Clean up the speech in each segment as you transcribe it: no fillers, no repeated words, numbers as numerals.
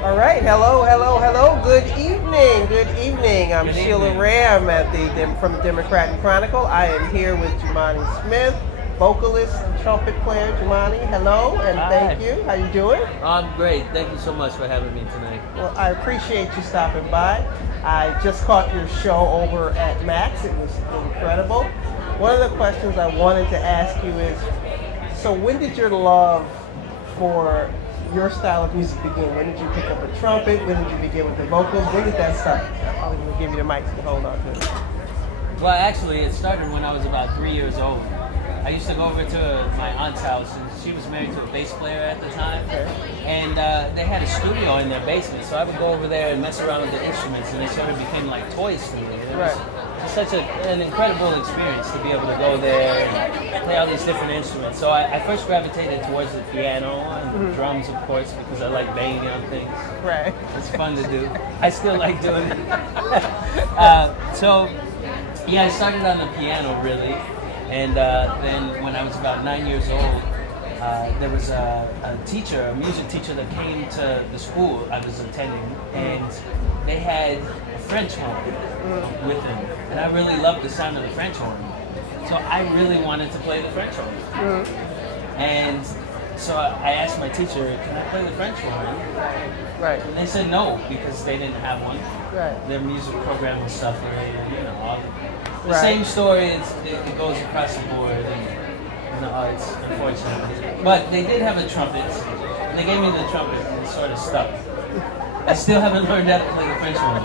All right, hello, hello, hello. Good evening, good evening. I'm Good Sheila evening. Ray. I'm at from the Democrat and Chronicle. I am here with Jumani Smith, vocalist and trumpet player. Jumani, hello, and thank Hi. you. How you doing? I'm great. Thank you so much for having me tonight. Well, I appreciate you stopping by. I just caught your show over at Max. It was incredible. One of the questions I wanted to ask you is, so when did your love for your style of music begin? When did you pick up a trumpet? When did you begin with the vocals? When did that start? I'm going to give you the mic to hold on to it. Well, actually, it started when I was about 3 years old. I used to go over to my aunt's house, and she was married to a bass player at the time. Okay. And they had a studio in their basement, so I would go over there and mess around with the instruments, and they sort of became like toys to me. It was such an incredible experience to be able to go there and play all these different instruments. So I first gravitated towards the piano and drums, of course, because I like banging on things. Right. It's fun to do. I still like doing it. Yeah, I started on the piano really, and then when I was about 9 years old, there was a teacher, a music teacher that came to the school I was attending, and they had a French horn with them, and I really loved the sound of the French horn. So I really wanted to play the French horn. And so I asked my teacher, can I play the French horn? Right. And they said no, because they didn't have one. Right. Their music program was suffering, all the Right. same story. It goes across the board in the arts, unfortunately. But they did have a trumpet, and they gave me the trumpet, and it sort of stuck. I still haven't learned how to play the French horn.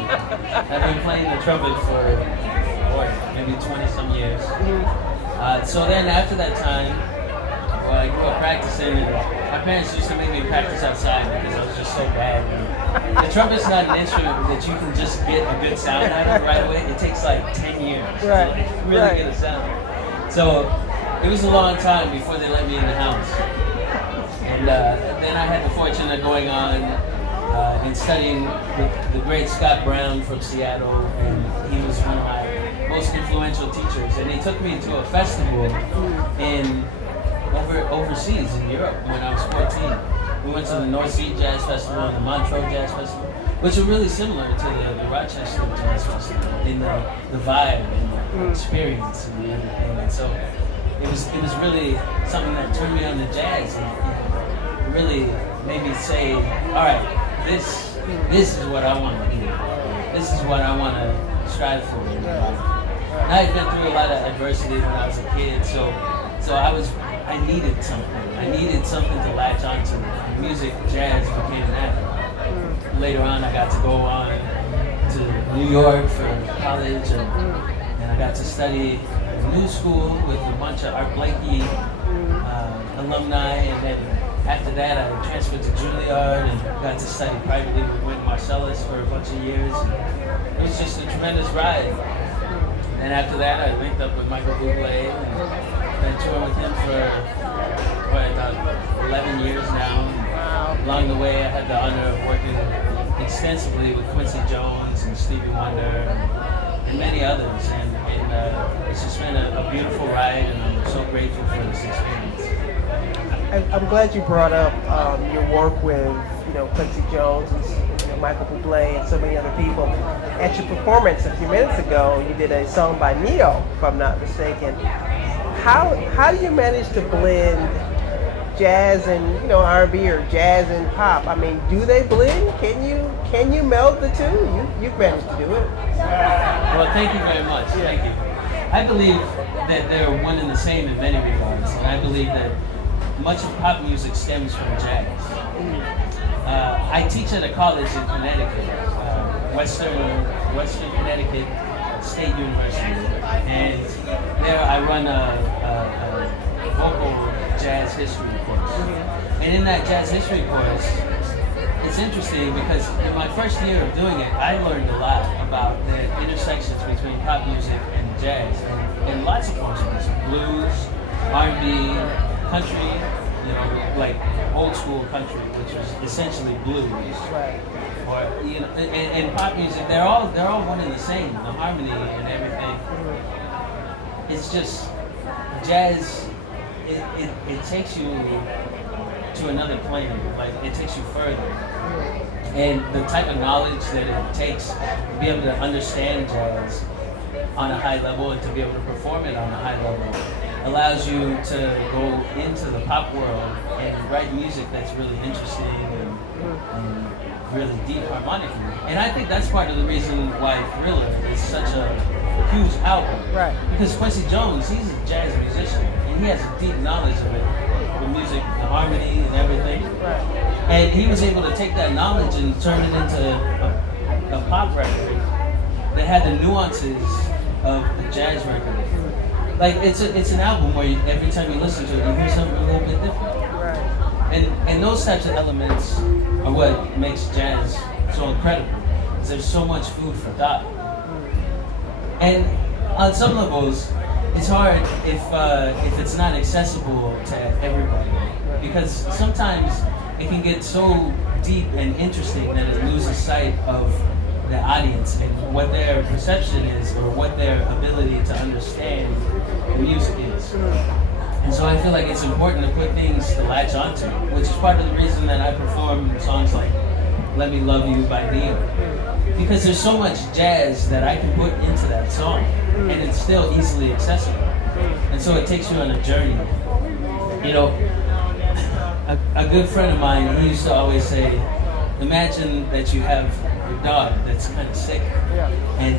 I've been playing the trumpet for maybe 20 some years. So then after that time, well, I grew up practicing, and my parents used to make me practice outside because I was just so bad. And the trumpet's not an instrument that you can just get a good sound out of right away. It takes like 10 years to really get a sound. So it was a long time before they let me in the house. And then I had the fortune of going on and studying with the great Scott Brown from Seattle, and he was one of my most influential teachers. And he took me to a festival in overseas in Europe when I was 14. We went to the North Sea Jazz Festival and the Montreux Jazz Festival, which are really similar to the Rochester Jazz Festival in the vibe and the experience and everything. And so it was really something that turned me on to jazz and really made me say, all right, this is what I want to do. This is what I want to strive for in life. And I had been through a lot of adversity when I was a kid, so I needed something. I needed something to latch onto. Music, jazz became that. Later on, I got to go on to New York for college, and I got to study at New School with a bunch of Art Blakey alumni, and then after that, I transferred to Juilliard and got to study privately with Wynton Marsalis for a bunch of years. It was just a tremendous ride. And after that, I linked up with Michael Bublé and been touring with him for about 11 years now. And along the way, I had the honor of working extensively with Quincy Jones and Stevie Wonder and many others. And it's just been a beautiful ride, and I'm so grateful for this experience. I'm glad you brought up your work with, Quincy Jones and Michael Bublé and so many other people. At your performance a few minutes ago, you did a song by Neo, if I'm not mistaken. How do you manage to blend jazz and R&B or jazz and pop? I mean, do they blend? Can you meld the two? You've managed to do it. Well, thank you very much. Thank you. I believe that they're one and the same in many regards, and I believe that much of pop music stems from jazz. I teach at a college in Connecticut, Western Connecticut State University, and there I run a vocal jazz history course. And in that jazz history course, it's interesting because in my first year of doing it, I learned a lot about the intersections between pop music and jazz, and lots of forms of music: blues, R&B, country, like old school country, which was essentially blues. Right. Or and pop music, they're all one and the same. The harmony and everything. It's just jazz. It takes you to another plane. Like it takes you further. And the type of knowledge that it takes to be able to understand jazz on a high level and to be able to perform it on a high level allows you to go into the pop world and write music that's really interesting and really deep harmonically. And I think that's part of the reason why Thriller is such a huge album. Right. Because Quincy Jones, he's a jazz musician and he has a deep knowledge of it, the music, the harmony and everything. Right. And he was able to take that knowledge and turn it into a pop record that had the nuances of the jazz record. Like it's an album where every time you listen to it, you hear something a little bit different. Right. And those types of elements are what makes jazz so incredible. Because there's so much food for thought. And on some levels, it's hard if it's not accessible to everybody. Because sometimes it can get so deep and interesting that it loses sight of the audience and what their perception is or what their ability to understand the music is. And so I feel like it's important to put things to latch onto, which is part of the reason that I perform songs like Let Me Love You by Neil. Because there's so much jazz that I can put into that song and it's still easily accessible. And so it takes you on a journey. You know, a good friend of mine, he used to always say, imagine that you have your dog that's kind of sick and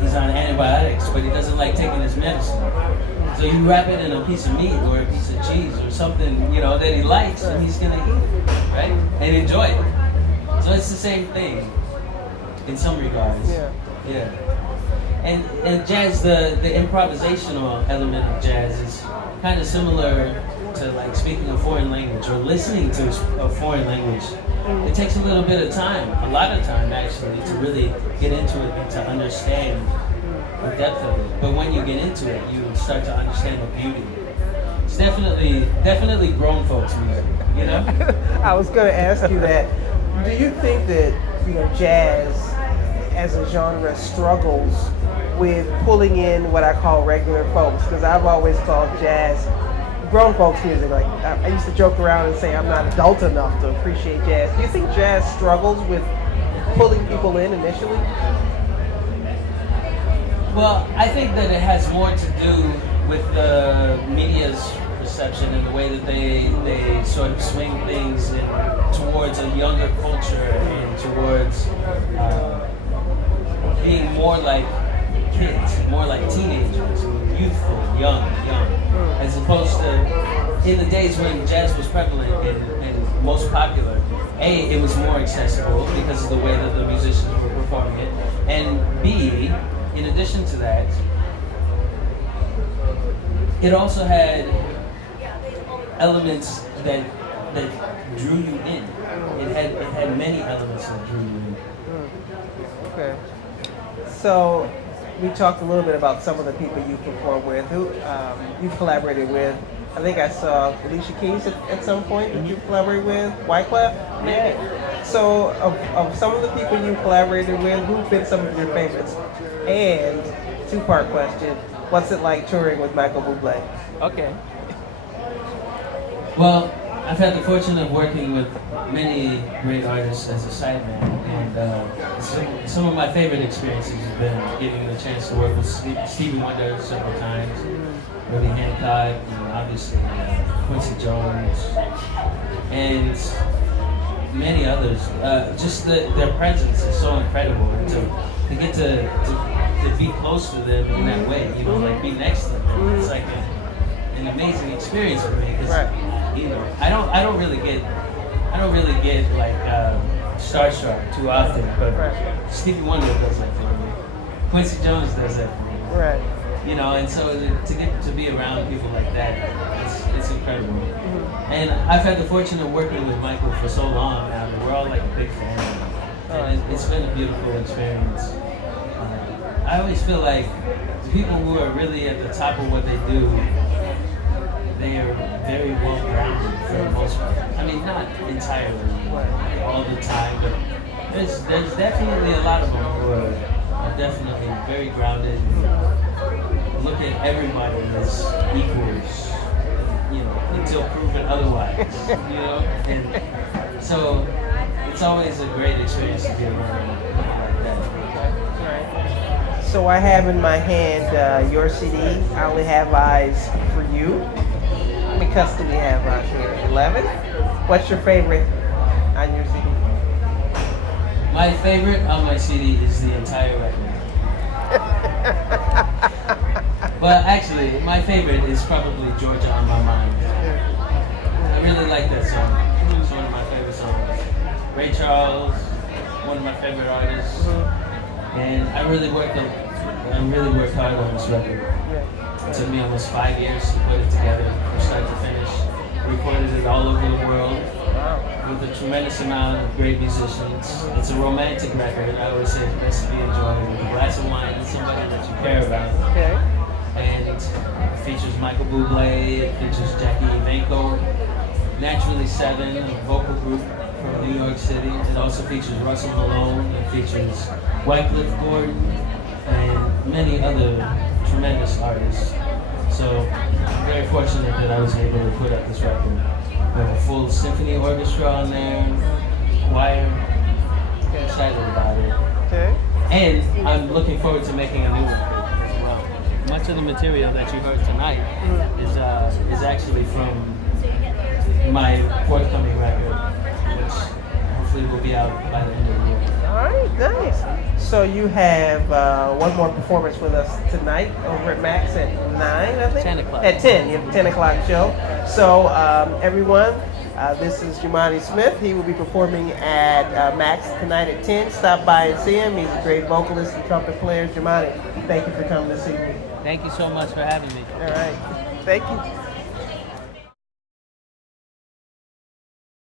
he's on antibiotics, but he doesn't like taking his medicine. So you wrap it in a piece of meat or a piece of cheese or something, you know, that he likes and he's gonna eat it, right? And enjoy it. So it's the same thing in some regards. Yeah. And jazz, the improvisational element of jazz is kind of similar to like speaking a foreign language or listening to a foreign language. It takes a little bit of time, a lot of time actually, to really get into it and to understand the depth of it. But when you get into it, you start to understand the beauty. It's definitely grown folks music, you know? I was going to ask you that. Do you think that, you know, jazz as a genre struggles with pulling in what I call regular folks? Because I've always called jazz grown folks music. Like I used to joke around and say I'm not adult enough to appreciate jazz. Do you think jazz struggles with pulling people in initially? Well, I think that it has more to do with the media's perception and the way that they sort of swing things towards a younger culture and towards being more like kids, more like teenagers, youthful, young, as opposed to in the days when jazz was prevalent and most popular. A, it was more accessible because of the way that the musicians were performing it, and B, in addition to that, it also had elements that drew you in. It had many elements that drew you in. Okay. So we talked a little bit about some of the people you performed with, who you've collaborated with. I think I saw Alicia Keys at some point that you collaborated with, Wyclef. Yeah. So of some of the people you collaborated with, who've been some of your favorites? And two-part question, what's it like touring with Michael Bublé? Okay. Well, I've had the fortune of working with many great artists as a sideman, and some of my favorite experiences have been getting the chance to work with Stevie Wonder several times, Herbie Hancock, obviously Quincy Jones, and many others. Just their presence is so incredible, and to get to be close to them in that way, like be next to them, it's like an amazing experience for me. I don't really get like starstruck too often, but Stevie Wonder does that for me. Quincy Jones does that for me. Right. And so to get to be around people like that, it's incredible. And I've had the fortune of working with Michael for so long now that we're all like a big family. And it's been a beautiful experience. I always feel like the people who are really at the top of what they do, they are very well grounded for the most part. I mean, not entirely all the time, but there's definitely a lot of them who are definitely very grounded. Look at everybody as equals, until proven otherwise, And so it's always a great experience to be around like that. Right. So I have in my hand your CD, I Only Have Eyes for You. How many cuts do we have out here? 11? What's your favorite on your CD? My favorite on my CD is the entire record. But actually, my favorite is probably Georgia on My Mind. I really like that song. It's one of my favorite songs. Ray Charles, one of my favorite artists. And I really worked hard on this record. It took me almost 5 years to put it together from start to finish. Recorded it all over the world with a tremendous amount of great musicians. It's a romantic record. I always say it's best to be enjoyed with a glass of wine and somebody that you care about. Okay. And it features Michael Bublé, it features Jackie Evenko, Naturally Seven, a vocal group from New York City. It also features Russell Malone, it features Wycliffe Gordon, and many other tremendous artists. So I'm very fortunate that I was able to put up this record. We have a full symphony orchestra on there, choir. I'm excited about it. Okay. And I'm looking forward to making a new one as well. Much of the material that you heard tonight is actually from my forthcoming record, which hopefully will be out by the end of the year. All right, nice. So you have one more performance with us tonight over at Max at 9, I think? 10 o'clock. At 10, you have a 10 o'clock show. So everyone, this is Jumani Smith. He will be performing at Max tonight at 10. Stop by and see him. He's a great vocalist and trumpet player. Jumani, thank you for coming this evening. Thank you so much for having me. All right, thank you.